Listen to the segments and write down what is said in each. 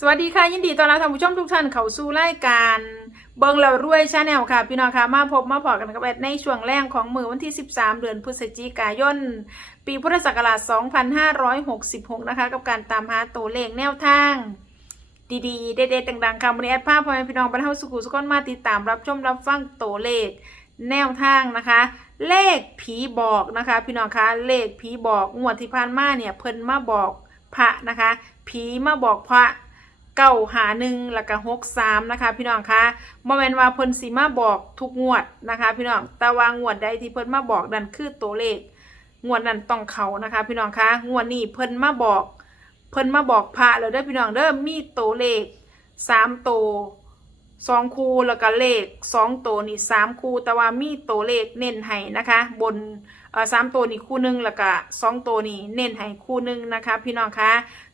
สวัสดีค่ะ ยินดีต้อนรับท่านผู้ชมทุกท่านเข้าสู่รายการเบิงแล้วรวยชาแนลค่ะ พี่น้องค่ะมาพบมาพอกันกับแอดในช่วงแรกของมือวันที่ 13 เดือนพฤศจิกายน ปีพุทธศักราช 2566 นะคะ กับการตามหาตัวเลขแนวทาง ดีๆ เด็ดๆดังๆค่ะวันนี้แอดภาพพอแม่พี่น้องบรรเทาสุขุสุขนมาติดตามรับชมรับฟังตัวเลขแนวทางนะคะ เลขผีบอกนะคะ พี่น้องคะเลขผีบอกงวดที่ผ่านมาเนี่ยเพิ่นมาบอกพระนะคะ ผีมาบอกพระ เก้าหาหนึ่งแล้วก็หกสามนะคะพี่น้องคะบ่แมนว่าเพิ่นสิมาบอกทุกงวดนะคะพี่น้องแต่ว่างวดใดที่เพิ่นมาบอกนั่นคือตัวเลข งวดนั้นต้องเขานะคะพี่น้องคะงวดนี้เพิ่นมาบอก เพิ่นมาบอกพระแล้วเด้อพี่น้องเด้อมีตัวเลขสามตัวสองคูแล้วก็เลขสองตัวนี่สามคูแต่ว่ามีตัวเลขเน้นให้นะคะ บนเอ่อสามตัวนี่คู่หนึงแล้วก็สองตัวนี่เน้นให้คู่หนึงนะคะ พี่น้องคะ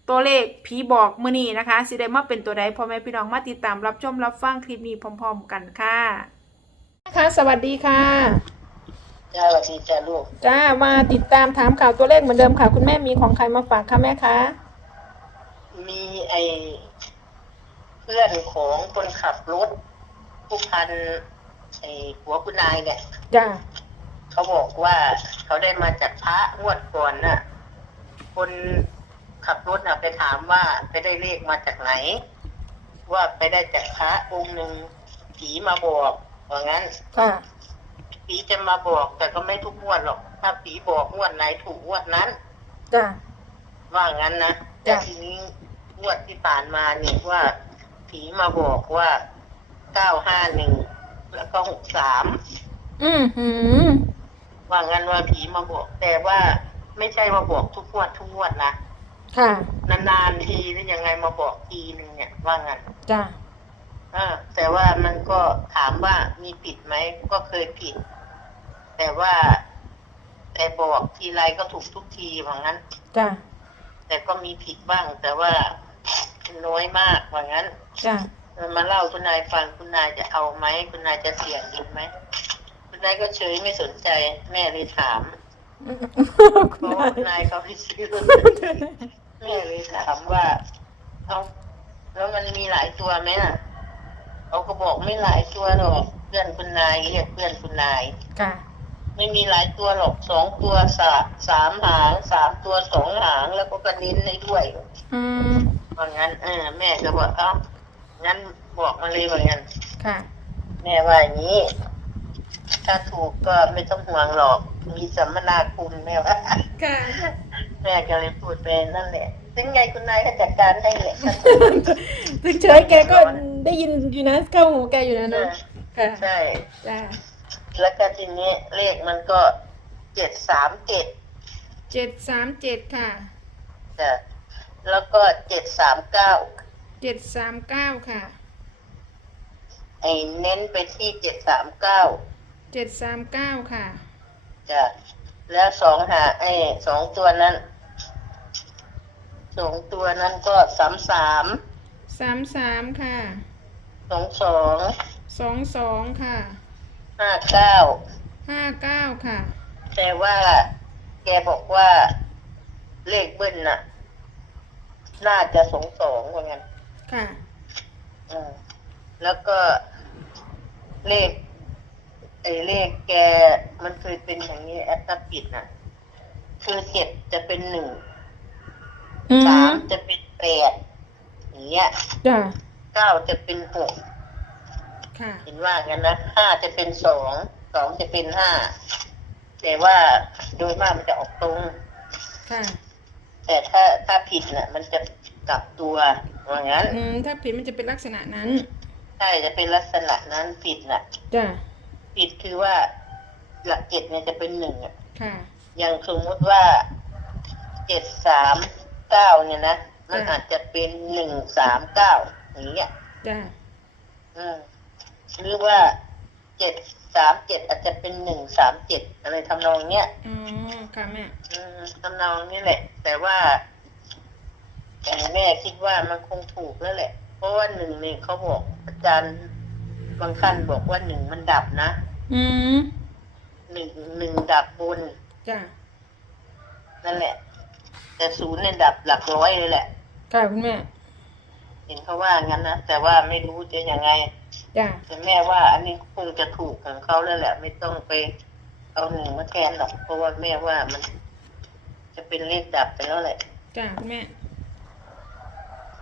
ตัวเลขผีบอกมื้อนี้นะคะสิได้มาเป็นตัวใดพ่อแม่พี่น้องมาติดตามรับชมรับฟังคลิปนี้พร้อม ๆ กันค่ะค่ะสวัสดีค่ะ จ้าสวัสดีจ้าลูกจ้ามาติดตามถามข่าวตัวเลขเหมือนเดิมค่ะ คุณแม่มีของใครมาฝากคะแม่คะมีไอเพื่อนของคนขับรถผู้พันไอหัวคุณนายเนี่ย จ้าเขาบอกว่าเขาได้มาจากพระงวดก่อนน่ะ คน ขับรถน่ะไปถามว่าไปได้เลขมาจากไหน ว่าไปได้จากพระองค์หนึ่งผีมาบอกว่างั้นค่ะผีจะมาบอกแต่ก็ไม่ทุกงวดหรอก ถ้าผีบอกงวดไหนถูกงวดนั้น จ้าว่างั้นนะแต่จ้ะ ทีนี้งวดที่ผ่านมาเนี่ยว่า ผีมาบอกว่าเก้าห้าหนึ่งแล้วก็หกสามอืมหืมว่างั้นว่าผีมาบอก แต่ว่าไม่ใช่มาบอกทุกงวดทุกงวดนะ ค่ะ นานๆทีหรือยังไงมาบอกทีหนึ่งเนี่ยว่างั้นจ้าเออ แต่ว่ามันก็ถามว่ามีผิดไหมก็เคยผิด แต่ว่า แต่บอกทีไรก็ถูกทุกทีว่างั้นจ้าแต่ก็มีผิดบ้าง แต่ว่าน้อยมากว่างั้นจ้าเออมาเล่าคุณนายฟังคุณนายจะเอาไหมคุณนายจะเสี่ยงดีไหมคุณนายก็เฉยไม่สนใจ แม่เลยถามเพราะว่าคุณนายเขาไปซื้อลอตเตอรี่ แม่เลยถามว่าเอาแล้วมันมีหลายตัวไหมน่ะเขาก็บอกไม่หลายตัวหรอกเพื่อนคุณนายเรียกเพื่อนคุณนายค่ะไม่มีหลายตัวหรอกสองตัวสาสามหางสามตัวสองหางแล้วก็กระเด็นในด้วยอืมว่างั้นเออแม่ก็บอกเอ้างั้นบอกมาเลยว่างั้นค่ะ แม่ว่าอย่างนี้ ถ้าถูกก็ไม่ต้องห่วงหรอก มีสัมมนาคุณแม่ว่าค่ะ แม่ก็เลยพูดไปนั่นแหละถึงไงคุณนายก็จัดการให้แหละถึงเฉยแกก็ได้ยินอยู่นะเข้าหูแกอยู่นะเอเนาะอค่ะใช่จ้าแล้วก็ทีนี้เลขมันก็เจ็ดสามเจ็ดเจ็ดสามเจ็ดค่ะจ้ะแล้วก็เจ็ดสามเก้าเจ็ดสามเก้าค่ะไอ้เน้นไปที่เจ็ดสามเก้าเจ็ดสามเก้าค่ะจ้ะแล้วสองหาไอ้สองตัวนั้น สองตัวนั้นก็สามสามสามสามค่ะสองสองสองสองค่ะห้าเก้าห้าเก้าค่ะ แต่ว่าแกบอกว่าเลขเบิ้ลน่ะ น่าจะสองสองว่างั้นค่ะอืมแล้วก็เลขไอ้เลขแกมันเคยเป็นอย่างนี้แอปตัปิดน่ะ คือเจ็ดจะเป็นหนึ่ง อืสามมจะเป็นแปดอย่างเงี้ยจ้าเก้าจะเป็นหกค่ะ เห็นว่างั้นนะห้าจะเป็นสองสองจะเป็นห้าแต่ว่าโดยมากมันจะออกตรง ค่ะ แต่ถ้าถ้าผิดน่ะ มันจะกลับตัวว่างั้นอืม ถ้าผิดมันจะเป็นลักษณะนั้น ใช่จะเป็นลักษณะนั้นผิดน่ะ จ้าผิดคือว่าหลักเจ็ดเนี่ยจะเป็นหนึ่งอะค่ะ อย่างสมมติว่าเจ็ดสาม เก้าเนี่ยนะมันจ้ะอาจจะเป็นหนึ่งสามเก้าอย่างเงี้ยจ้าอืมหรือว่าเจ็ดสามเจ็ดอาจจะเป็นหนึ่งสามเจ็ดอะไรทำนองเนี้ยอ๋อค่ะแม่อืมทำนองนี้แหละ แต่ว่าแต่แม่คิดว่ามันคงถูกแล้วแหละ เพราะว่าหนึ่งเนี่ยเขาบอกอาจารย์บางท่านบอกว่าหนึ่งมันดับนะอืมหนึ่งหนึ่งดับบนจ้านั่นแหละ แต่ศูนย์เนี่ยดับหลักร้อยเลยแหละ ค่ะคุณแม่ เห็นเขาว่างั้นนะแต่ว่าไม่รู้จะยังไง จ้ะแต่แม่ว่าอันนี้คงจะถูกของเขาแล้วแหละ ไม่ต้องไปเอาหนึ่งมาแทนหรอกเพราะว่าแม่ว่ามัน จะเป็นเลขดับไปแล้วแหละจ้ะคุณแม่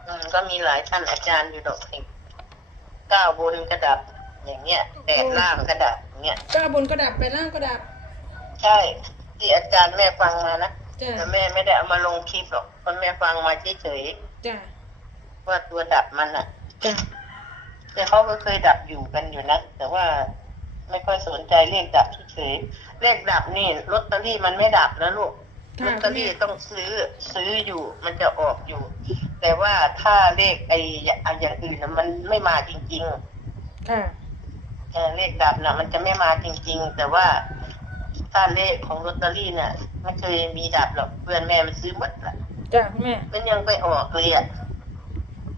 อืมก็มีหลายท่านอาจารย์อยู่ดอกสิเก้าบนกระดับ อย่างเงี้ยแปดล่างกระดับอย่างเงี้ยก็บนกระดับไปล่างกระดับ ใช่ ที่อาจารย์แม่ฟังมานะ จ้ะแต่แม่ไม่ได้เอามาลงคลิปหรอกเพราะแม่ฟังมาเฉยจ้ะๆว่าตัวดับมันอะจ้ะแต่เขาก็เคยดับอยู่กันอยู่นะ แต่ว่าไม่ค่อยสนใจเลขดับเฉยๆเลขดับนี่ลอตเตอรี่มันไม่ดับนะลูกลอค่ะตเตอรี่ต้องซื้อซื้ออยู่ มันจะออกอยู่ แต่ว่าถ้าเลขไอ้อย่างอื่นนะมันไม่มาจริงค่ะๆเออเลขดับนะมันจะไม่มาจริง ๆ แต่ว่า ถ้าเลขของลอตเตอรี่น่ะไม่เคยมีดับหรอกเพื่อนแม่มันซื้อหมดละจ้ะคุณแม่ มันยังไปออกเลยอะ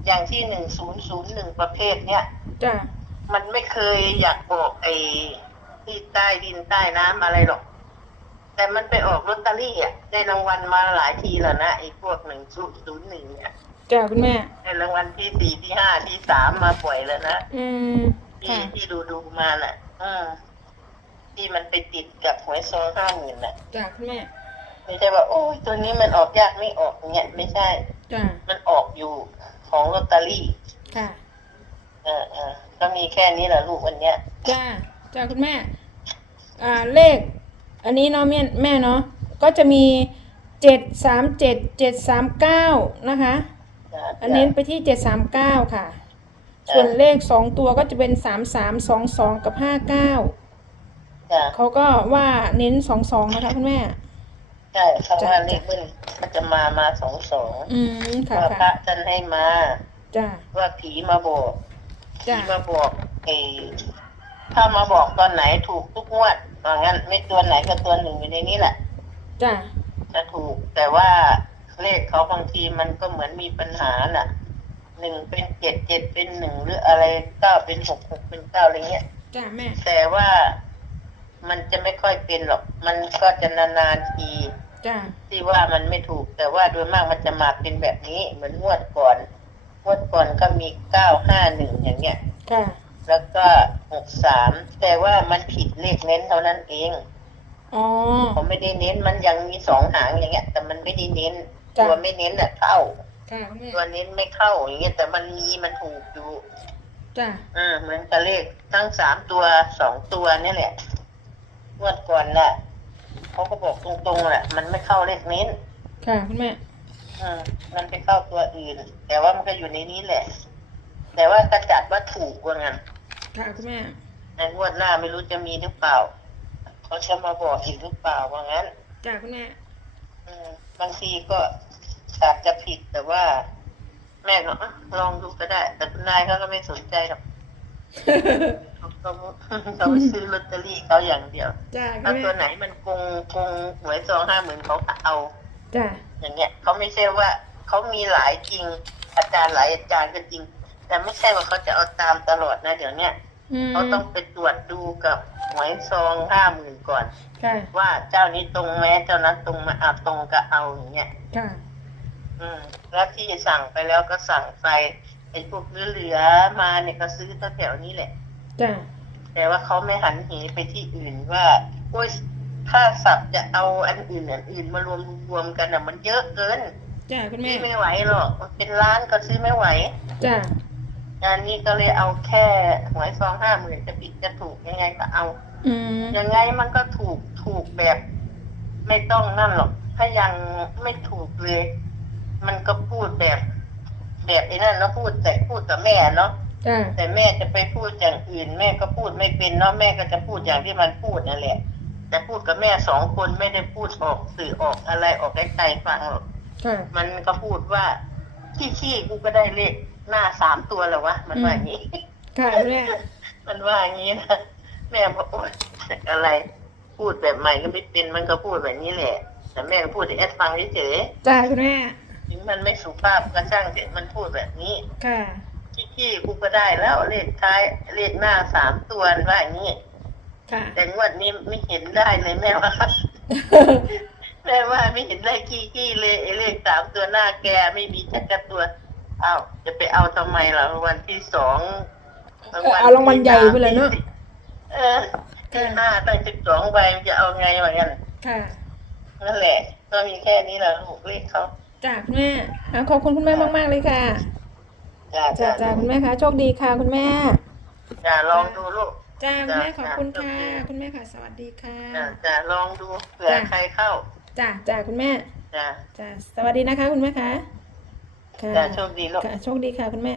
อย่างที่หนึ่งศูนย์ศูนย์หนึ่งประเภทเนี้ยจ้ะ มันไม่เคยอยากออกไอ้ที่ใต้ดินใต้น้ำอะไรหรอก แต่มันไปออกลอตเตอรี่อะได้รางวัลมาหลายทีแล้วนะไอ้พวกหนึ่งศูนย์ศูนย์หนึ่งเนี่ยจ้ะคุณแม่ ได้รางวัลที่สี่ที่ห้าที่สามมาปล่อยแล้วนะอืมที่ค่ะ ที่ดูดูมาน่ะ อืม ที่มันไปติดกับหวยซองห้าหมื่นน่ะ จ้ะคุณแม่ ไม่ใช่ว่าโอ้ยตัวนี้มันออกยากไม่ออกเนี่ยไม่ใช่ จ้ะ มันออกอยู่ของลอตเตอรี่ค่ะ เออเออก็มีแค่นี้แหละลูกวันเนี้ยจ้า จ้าคุณแม่ อ่า เลข อันนี้เนาะแม่แม่เนาะ ก็จะมีเจ็ดสามเจ็ดเจ็ดสามเก้านะคะ จ้ะอันเน้นไปที่เจ็ดสามเก้าค่ะ ส่วนเลขสองตัวก็จะเป็นสามสามสองสองกับห้าเก้า จ้ะเขาก็ว่าเน้นสองสองนะคะคุณแม่ ใช่คำว่าเลขเบิ้ลมันจะมามาสองสองอืมค่ะว่าพระค่ะท่านให้มา จ้า ว่าผีมาบอกผีจ้ามาบอกเออถ้ามาบอกตอนไหนถูกทุกงวดว่างั้น ไม่ตัวไหนก็ตัวหนึ่งอยู่ในนี้แหละ จ้าจะถูกแต่ว่าเลขเขาบางทีมันก็เหมือนมีปัญหาน่ะหนึ่งเป็นเจ็ดเจ็ดเป็นหนึ่งหรืออะไรเก้าเป็นหกหกเป็นเก้าอะไรเงี้ย จ้าแม่แต่ว่า มันจะไม่ค่อยเป็นหรอก มันก็จะนานๆทีจ้าที่ว่ามันไม่ถูก แต่ว่าโดยมากมันจะมาเป็นแบบนี้ เหมือนงวดก่อนงวดก่อนก็มีเก้าห้าหนึ่งอย่างเงี้ยค่ะแล้วก็หกสามแต่ว่ามันผิดเลขเน้นเท่านั้นเองอ๋อผมไม่ได้เน้นมันยังมีสองหางอย่างเงี้ย แต่มันไม่ได้เน้นจ้ะตัวไม่เน้นน่ะเข้าค่ะคุณแม่ตัวเน้นไม่เข้าอย่างเงี้ยแต่มันมีมันถูกอยู่จ้าอืมเหมือนกับเลขทั้งสามตัวสองตัวเนี่ยแหละ งวดก่อนน่ะเขาก็บอกตรงๆแหละมันไม่เข้าเลขเน้นค่ะคุณแม่ อืมมันไปเข้าตัวอื่น แต่ว่ามันก็อยู่ในนี้แหละ แต่ว่ากระจัดว่าถูกว่างั้นค่ะคุณแม่ในงวดหน้าไม่รู้จะมีหรือเปล่าเขาจะมาบอกอีกหรือเปล่าว่างั้นจ้าคุณแม่อืมบางทีก็อาจจะผิดแต่ว่า แม่ก็อะลองดูก็ได้ แต่คุณนายเขาก็ไม่สนใจหรอก เขาเขาเขาซื้อลอตเตอรี่เขาอย่างเดียวจ้าคุถ้าณแม่ตัวไหนมันคงคงหวยซองห้าหมื่นเขาก็เอาจ้าอย่างเงี้ยเขาไม่ใช่ว่าเขามีหลายจริงอาจารย์หลายอาจารย์ก็จริง แต่ไม่ใช่ว่าเขาจะเอาตามตลอดนะ เดี๋ยวเนี้ยอืมเขาต้องไปตรวจดูกับหวยซองห้าหมื่นก่อนค่ะว่าเจ้านี้ตรงไหมเจ้านั้นตรงไหมาเอาตรงก็เอาอย่างเงี้ยค่ะอืมแล้วที่สั่งไปแล้วก็สั่งไป ไอ้พวกเหลือๆมาเนี่ยก็ซื้อแถวๆนี้แหละ จ้าแต่ว่าเขาไม่หันเหไปที่อื่นว่าโอ้ยถ้าสับจะเอาอันอื่นอันอื่นมารวมรวมกันอะ มันเยอะเกินจ้าคุณแม่ ซื้อไม่ไหวหรอกมันเป็นล้านก็ซื้อไม่ไหวจ้างานนี้ก็เลยเอาแค่หวยซองห้าหมื่นจะผิดจะถูกยังไงก็เอา อืมยังไงมันก็ถูกถูกแบบ ไม่ต้องนั่นหรอก ถ้ายังไม่ถูกเลย มันก็พูดแบบ แบบไอ้นั่นเนาะพูดแต่พูดกับแม่เนาะจ้าแต่แม่จะไปพูดอย่างอื่น แม่ก็พูดไม่เป็นเนาะแม่ก็จะพูดอย่างที่มันพูดนั่นแหละแต่พูดกับแม่สองคนไม่ได้พูดออกสื่อออกอะไรออกใกล้ๆฟังหรอกค่ะมันก็พูดว่าขี้ขี้กูก็ได้เลขหน้าสามตัวแล้ววะมันว่าอย่างนี้ ค่ะแม่มันว่าอย่างนี้นะแม่บอกโอ๊ยอะไร พูดแบบใหม่ก็ไม่เป็นมันก็พูดแบบนี้แหละ แต่แม่ก็พูดให้แอดฟังเฉยจ้าคุณแม่ๆ ถึงมันไม่สุภาพก็ช่างเถอะมันพูดแบบนี้ค่ะขี้ขี้กูก็ได้แล้วเลขท้ายเลขหน้าสามตัวมันว่าอย่างนี้ค่ะแต่งวดนี้ไม่เห็นได้เลยแม่ว่าแม่ว่าไม่เห็นได้ขี้ขี้เลยไอ้เลขสามตัวหน้าแกไม่มีจักรตัวอ้าวจะไปเอาทำไมล่ะรางวันที่สองเออเอารางวัลใหญ่ไปเลยเนอะเออที่ห้าตั้งสิบสองใบมันจะเอาไงวะเนี่ยค่ะนั่นแหละ ก็มีแค่นี้แหละลูกเลขเขา จ้าคุณแม่อะขอบคุณคุณแม่มากๆเลยค่ะจ้าจ้าจ้าจ้าคุณแม่คะโชคดีค่ะคุณแม่ จ้าลองดูลูก จ้าคุณแม่ขจ้าอบคุณค่ะจ้าคุณแม่ค่ะ สวัสดีค่ะ จ้าจ้าลองดูเผื่อจ้าใครเข้า จ้าจ้าคุณแม่ จ้าจ้าสวัสดีนะคะคุณแม่คะค่ะ จ้าโชคดีลูก ค่ะโชคดีค่ะคุณแม่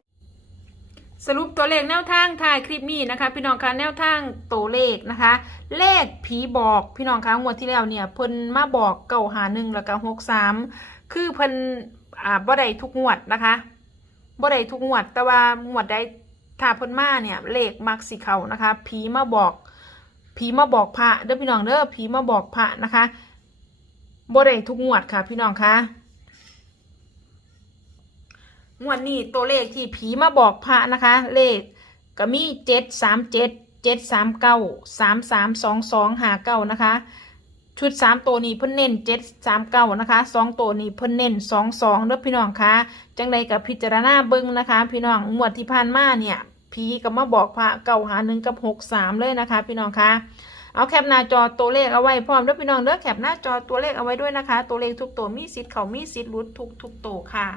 สรุปตัวเลขแนวทางถ่ายคลิปนี้นะคะ พี่น้องคะแนวทางตัวเลขนะคะ เลขผีบอกพี่น้องคะงวดที่แล้วเนี่ยเพิ่นมาบอกเก่าหาหนึ่งแล้วก็หกสาม คือเพิ่นอ่าบ่ได้ทุกงวดนะคะบ่ได้ทุกงวด แต่ว่างวดใดถ้าเพิ่นมาเนี่ยเลขมักสิเขานะคะผีมาบอกผีมาบอกพระเด้อพี่น้องเด้อผีมาบอกพระนะคะบ่ได้ทุกงวดค่ะ พี่น้องคะงวดนี้ตัวเลขที่ผีมาบอกพระนะคะ เลขก็มีเจ็ดสามเจ็ดเจ็ดสามเก้าสามสามสองสองหาเก้านะคะ ชุดสามตัวนี้เพิ่นเน้นเจ็ดสามเก้านะคะสองตัวนี้เพิ่นเน้นสองสองเด้อพี่น้องคะจังใดกับพิจารณาเบิ้งนะคะ พี่น้องงวดที่ผ่านมาเนี่ยพีก็มาบอกพระเก่าหาหนึ่งกับหกสามเลยนะคะ พี่น้องคะ เอาแคปหน้าจอตัวเลขเอาไว้พร้อมด้อพี่น้องเด้อแคปหน้าจอตัวเลขเอาไว้ด้วยนะคะ ตัวเลขทุกตัวมีสิทธิ์เขามีสิทธิ์หลุดทุกทุกตัวค่ะ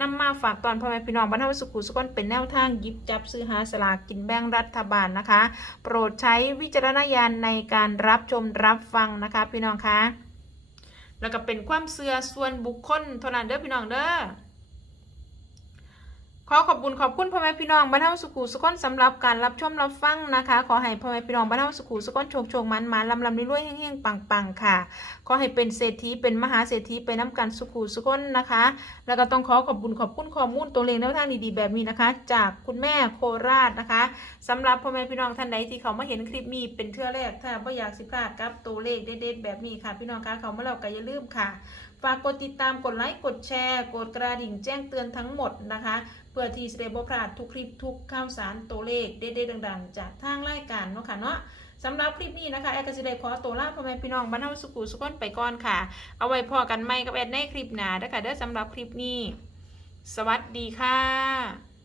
นำมาฝากตอนพ่อแม่พี่น้องบรรเทาสุขุสุขนเป็นแนวทางยิบจับซื้อหาสลากกินแบ่งรัฐบาลนะคะ โปรดใช้วิจารณญาณในการรับชมรับฟังนะคะ พี่น้องคะแล้วก็เป็นความเสื่อส่วนบุคคลเท่านั้นเด้อพี่น้องเด้อ อขอบคุณขอบคุณพ่อแม่พี่น้องบ้านเฮาสุขุสุขนสำหรับการรับชมรับฟังนะคะ ขอให้พ่อแม่พี่น้องบ้านเฮาสุขุสุขนโชคโชคมันมันลำลำรวยๆเฮงๆปังๆค่ะ ขอให้เป็นเศรษฐีเป็นมหาเศรษฐีไปน้ำกันสุขุสุขนนะคะ แล้วก็ต้องขอขอบคุณขอบคุณข้อมูลตัวเลขแนวทางดีๆแบบนี้นะคะ จากคุณแม่โคราชนะคะสำหรับพ่อแม่พี่น้องท่านใดที่เขามาเห็นคลิปนี้เป็นเทื่อแรกถ้าไม่อยากสิพลาดกับตัวเลขเด็ดๆแบบนี้ค่ะ พี่น้องคะเขามาแล้วก็อย่าลืมค่ะฝากกดติดตามกดไลค์กดแชร์ กดกระดิ่งแจ้งเตือนทั้งหมดนะคะ พื่อที่จะได้บ่พลาดทุกคลิปทุกข่าวสารตัวเลขเด็ดๆดังๆ จากทางรายการเนาะค่ะเนาะสำหรับคลิปนี้นะคะแอร์ก็จะได้ขอตัวลาพ่อแม่พี่น้องบ้านเฮาสุขุสุขนไปก่อนค่ะ เอาไว้พอกันใหม่กับแอดในคลิปหน้าเด้อค่ะเด้อสำหรับคลิปนี้ สวัสดีค่ะ